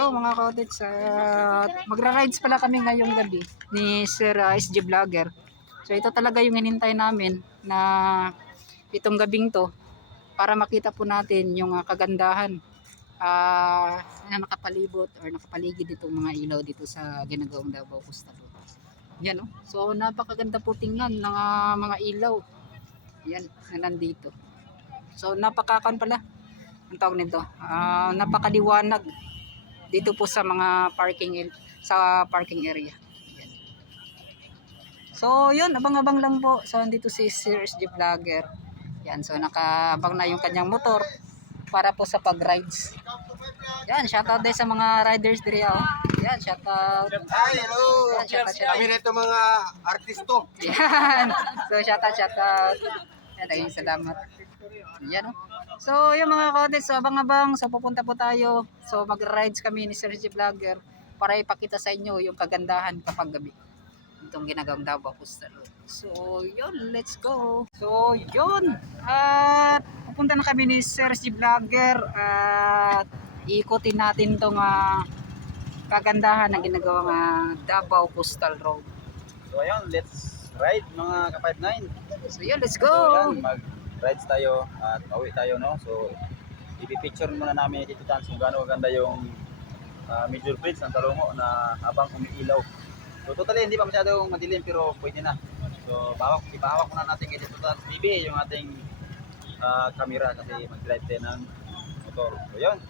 Yo mga cottage, uh, magra-rides pala kami ngayong gabi ni Sir uh, SG Vlogger. So ito talaga yung hinintay namin na itong gabing to para makita po natin yung uh, kagandahan ah na nakapalibot or nakapaligid itong mga ilaw dito sa ginagawang Davao Costa. Yan oh. So napakaganda po tingnan ng ah, mga ilaw. Yan na nandito. So napakakan pala ang tawag nito. Ah, napakaliwanag dito po sa mga parking sa parking area. So, yun, abang-abang lang po. So, andito si Sir SG Vlogger. Yan, so nakaabang na yung kanyang motor para po sa pag-rides. Yan, shoutout din sa mga riders diri oh. Yan, shoutout. Hi, hello! Yan, shoutout, shoutout. Kami nito mga artisto. Yan. So, shoutout, shoutout. Yan, ayun, salamat. Yan, oh. So, yung mga kodes, so, abang-abang. So, pupunta po tayo. So, mag-rides kami ni Sir G Vlogger para ipakita sa inyo yung kagandahan kapag gabi. Itong ginagawang Davao Coastal Road. So, yun, let's go. So, yun. At pupunta na kami ni Sir G Vlogger at ikutin natin tong ah, kagandahan ng ginagawang ah, Davao Coastal Road. So ayun, let's ride mga ka-59. So, yun, let's So go. yan, mag-rides tayo at pauwi tayo, no? So, ipipicture muna namin dito tan kung gaano kaganda yung ah, major bridge ng Talongo na habang umiilaw. So, totally, hindi pa masyadong madilim pero pwede na. So, bahawak, ipahawak muna natin kay dito tan TV yung ating ah, camera kasi mag-drive tayo ng motor. So, yun.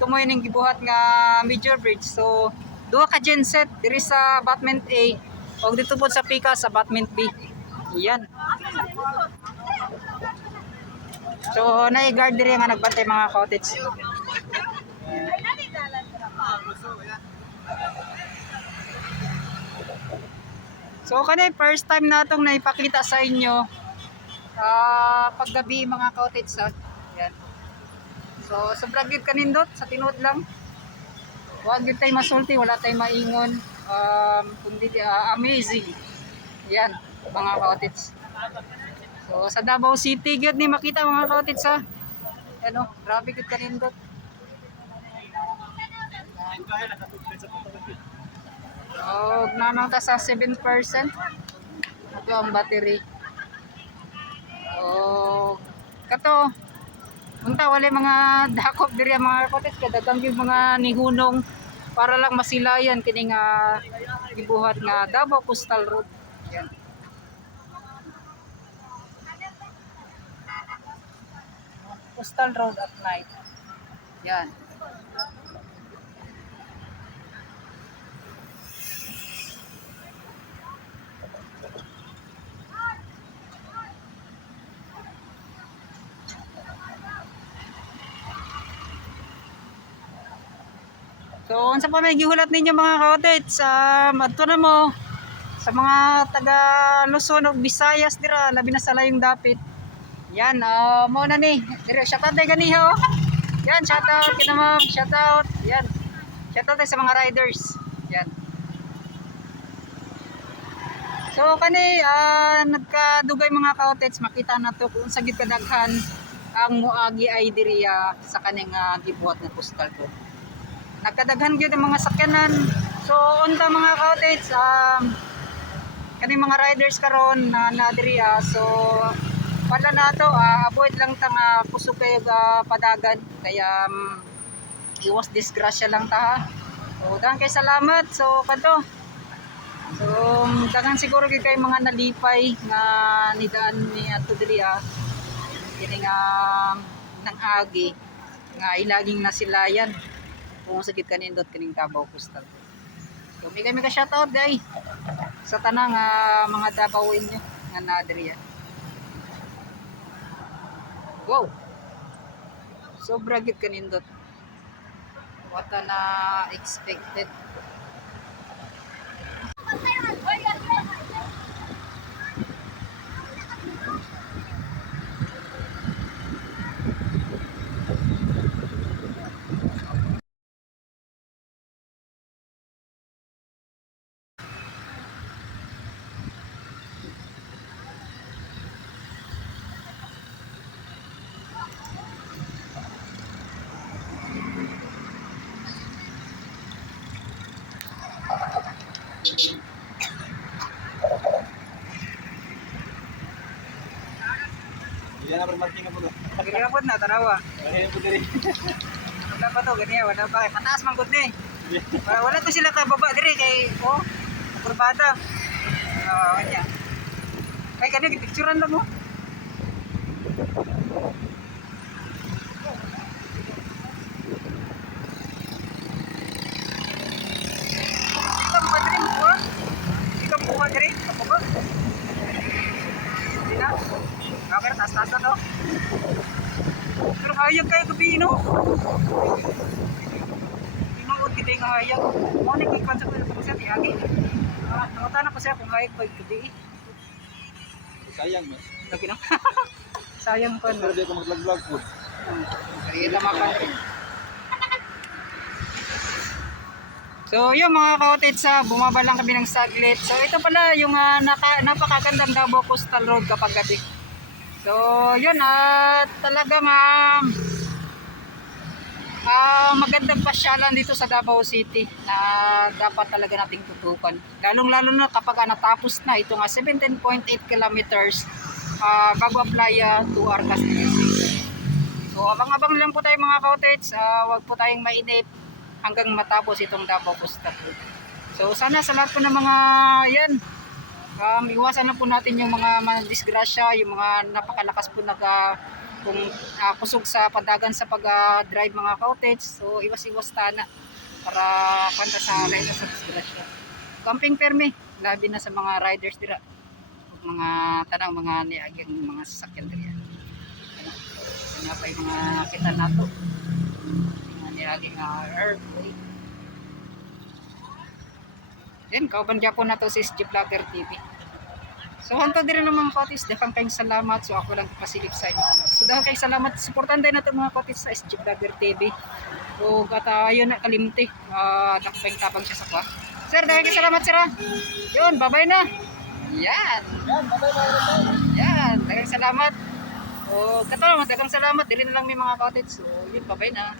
Tumoy ning gibuhat nga major bridge. So duha ka genset diri sa abutment A o dito po sa pika sa abutment B. Yan. So na-guard diri nga nagbantay mga cottage. So kanay first time natong naipakita sa inyo ah paggabi mga cottage ha. So sobrang gyud kanindot sa tinuod lang. Huwag gyud tay masulti, wala tay maingon. Um kundi ah, amazing. Yan, mga cottage. So sa Davao City gyud ni makita mga cottage ha. Ano, grabe gyud kanindot. Oh, nanang ta sa 7%. Ito ang battery. Oh, kato. Unta wala mga dakop diri mga kotes kadagang yung mga nihunong para lang masilayan kini nga gibuhat nga Davao Coastal Road. Yan. Coastal Road at night. Yan. So, unsa pa may gihulat ninyo mga cottage sa adto na mo sa mga taga Luzon ug Visayas dira labi na sa layong dapit. Yan, ah mo ni. Dira shout out ganiha oh. Yan, shout out kina ma'am, shout out. Yan. Shout out sa mga riders. Yan. So kani ah nagkadugay mga cottage makita na to kung sa gid kadaghan ang muagi ay diriya sa kaning ah, gibuhat nga coastal road nagkadaghan gyud ang mga sakyanan. So unta mga cottage um kani mga riders karon na na ah. so pala nato ah, avoid lang ta nga kusog kayo ga padagan kaya um, iwas disgrasya lang ta. So daghang kay salamat. So kadto So daghang siguro gyud kay mga nalipay nga nidaan ni ato diri ah. Kini nga nang agi nga ilaging nasilayan kung sa gid kanindot kaning Davao Coastal. So may kami ka shoutout day sa tanang ah, mga Davaoin nyo nga na diri. Wow. Sobra gid kanindot. What na expected. Na marking na po na tanawa. Ayun po diri. Wala pa to ganiya, wala pa. Mataas man gud ni. Wala, to sila kababa diri kay oh, kurbada. Oo, kanya. Kay kani picturean lang mo. Ikaw mo diri mo ko. Ikaw mo ko diri, ako ba? Hindi na. Okay, taas-taas na to. Pero hayag kayo gabi, no? Tinuod kita yung hayag. Mo sa kuya ko siya tiyagi. Ah, nangutana ko siya kung hayag pa gabi. Sayang mas. Lagi na. Sayang pa no. di ako mag-vlog po. Kaya tamakan rin. So yung mga cottage sa bumaba lang kami ng saglit. So ito pala yung ah, naka, napakagandang Davao Coastal Road kapag gabi. So yun at ah, ah, magandang pasyalan dito sa Davao City na dapat talaga nating tutukan. Lalong lalo na kapag ah, natapos na ito nga 17.8 kilometers ah, Bagua Playa to Arcas. So abang-abang lang po tayo mga cottage, Ah, wag po tayong mainip hanggang matapos itong Davao Road. So sana sa lahat po ng mga yan, um, iwasan na po natin yung mga, disgrasya, yung mga napakalakas po nag, ah, kung ah, kusog sa padagan sa pag-drive mga cottage so iwas-iwas tana para kwanta sa resa sa disgrasya. Camping permi labi na sa mga riders dira. Mga tanang mga niagyang mga sasakyan dira. Kanya pa yung mga kita nato. Mga niagyang uh, airplane yan kauban gyapon na to si SG Vlogger TV So, hanto din naman mga kotis, dagang kayong salamat. So, ako lang pasilip sa inyo. So, dagang kayong salamat. Supportan din natin mga kotis sa SG Vlogger TV. So, at uh, yun na, kalimti. Uh, dagang kayong tapang siya sa kwa. Sir, dagang kayong salamat, sir. ah. Yun, babay na. Yan. Yan, dagang salamat. So, naman, dagang salamat. Dili na lang may mga kotis. So, yun, babay na.